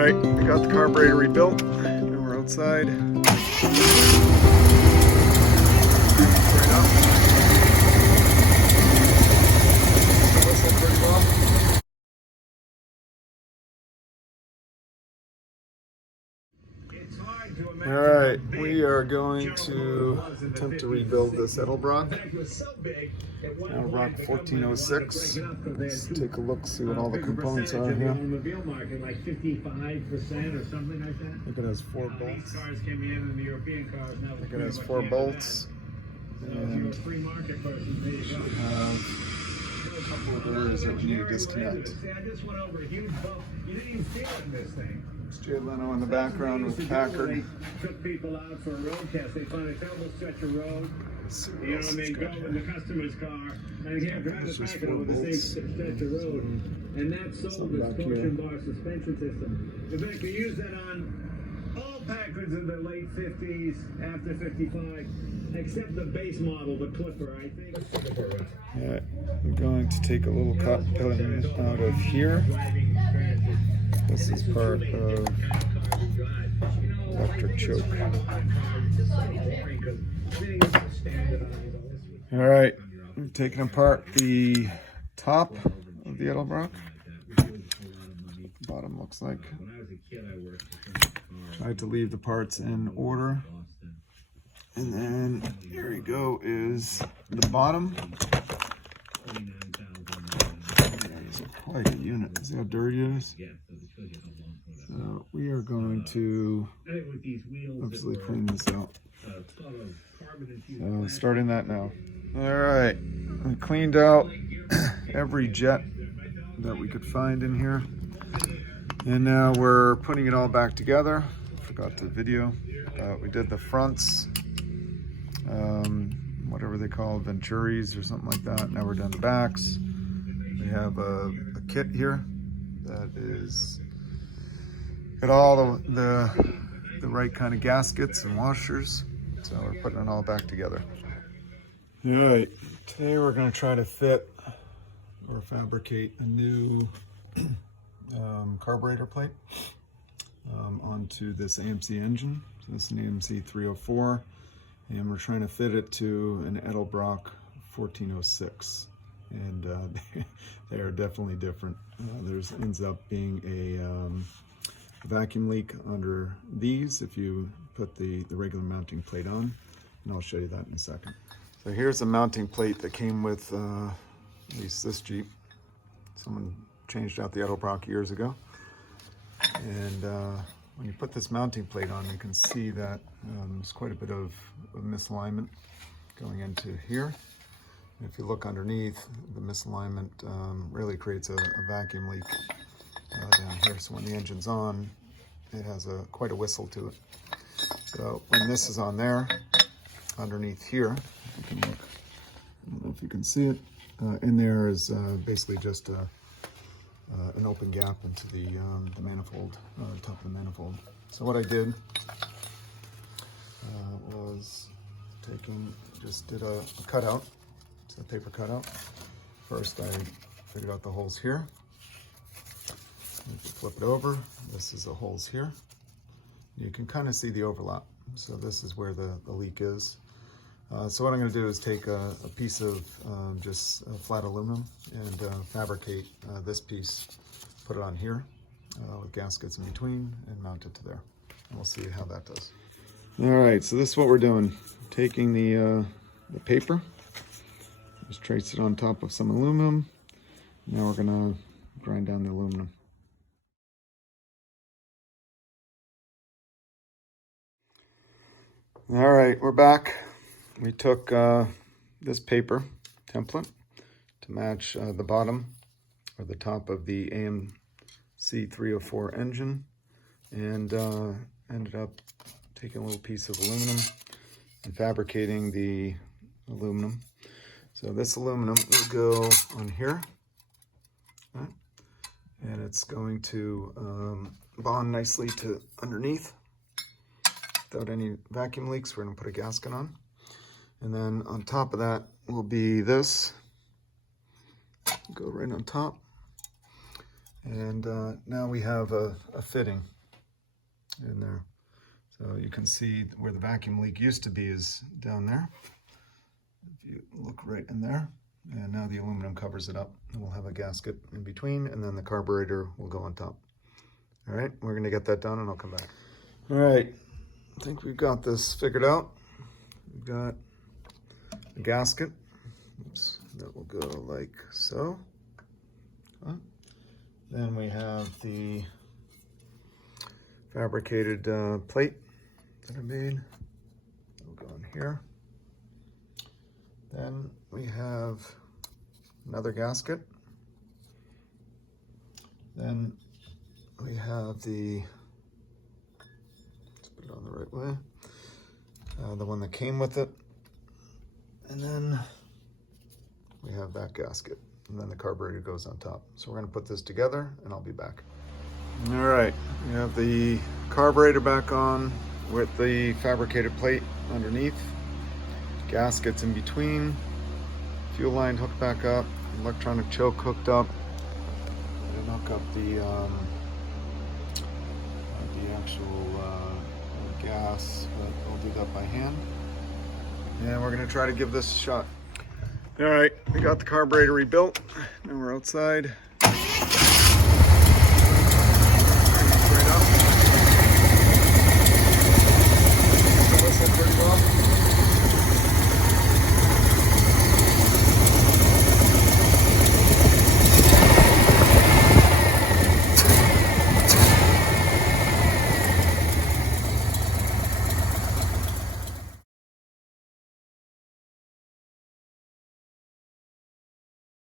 Alright, we got the carburetor rebuilt. Now we're outside. Right up. Still whistling pretty well. Alright, we are going to attempt to rebuild this Edelbrock-1406. Let's take a look, see what all the components are here. I think it has 4 bolts. I think it has 4 bolts. And should have a couple of areas that we need to disconnect. Jay Leno in the background with Packard. Took people out for a road test. They found a terrible stretch of road. You know, and they go in the customer's car and can't drive the Packard over the same stretch of road. And that sold this torsion bar suspension system. In fact, they use that on all Packards in the late 50s, after 55, except the base model, the Clipper, I think. Yeah, I'm going to take a little cut out of here. This is part of electric choke. All right, I'm taking apart the top of the Edelbrock. Bottom looks like. Tried to leave the parts in order. And then here we go is the bottom. It's quite a unit. See how dirty it is? So we are going to obviously clean this out. So starting that now. All right, I cleaned out every jet that we could find in here. And now we're putting it all back together. Forgot to video. We did the fronts, whatever they call Venturis or something like that. Now we're done the backs. We have a kit here that is got all the right kind of gaskets and washers. So we're putting it all back together. All right, today we're going to try to fit or fabricate a new carburetor plate onto this AMC engine. So this is an AMC-304, and we're trying to fit it to an Edelbrock-1406. And they are definitely different. There's ends up being a vacuum leak under these if you put the regular mounting plate on, and I'll show you that in a second. So here's a mounting plate that came with at least this Jeep. Someone changed out the Edelbrock years ago, and when you put this mounting plate on, you can see that there's quite a bit of misalignment going into here. If you look underneath, the misalignment really creates a vacuum leak down here. So when the engine's on, it has quite a whistle to it. So when this is on there, underneath here, you can look, I don't know if you can see it, in there is basically just an open gap into the manifold, top of the manifold. So what I did was just did a cutout. It's a paper cutout. First, I figured out the holes here. If you flip it over, this is the holes here. You can kind of see the overlap. So this is where the leak is. So what I'm going to do is take a piece of just flat aluminum and fabricate this piece, put it on here with gaskets in between, and mount it to there. And we'll see how that does. All right, so this is what we're doing. Taking the paper. Just trace it on top of some aluminum. Now we're gonna grind down the aluminum. All right, we're back. We took this paper template to match the bottom or the top of the AMC-304 engine, and ended up taking a little piece of aluminum and fabricating the aluminum. So this aluminum will go on here, right? And it's going to bond nicely to underneath without any vacuum leaks. We're going to put a gasket on. And then on top of that will be this. Go right on top. And now we have a fitting in there. So you can see where the vacuum leak used to be is down there. If you look right in there, and now the aluminum covers it up. And we'll have a gasket in between, and then the carburetor will go on top. All right, we're gonna get that done and I'll come back. All right, I think we've got this figured out. We've got a gasket. Oops, that will go like so. Then we have the fabricated plate that I made. It'll go in here. Then we have another gasket. Then we have the, let's put it on the right way, the one that came with it. And then we have that gasket. And then the carburetor goes on top. So we're gonna put this together and I'll be back. All right, we have the carburetor back on with the fabricated plate underneath. Gaskets in between. Fuel line hooked back up. Electronic choke hooked up. I didn't hook up the actual gas, but I'll do that by hand. And we're gonna try to give this a shot. All right, we got the carburetor rebuilt. Now we're outside.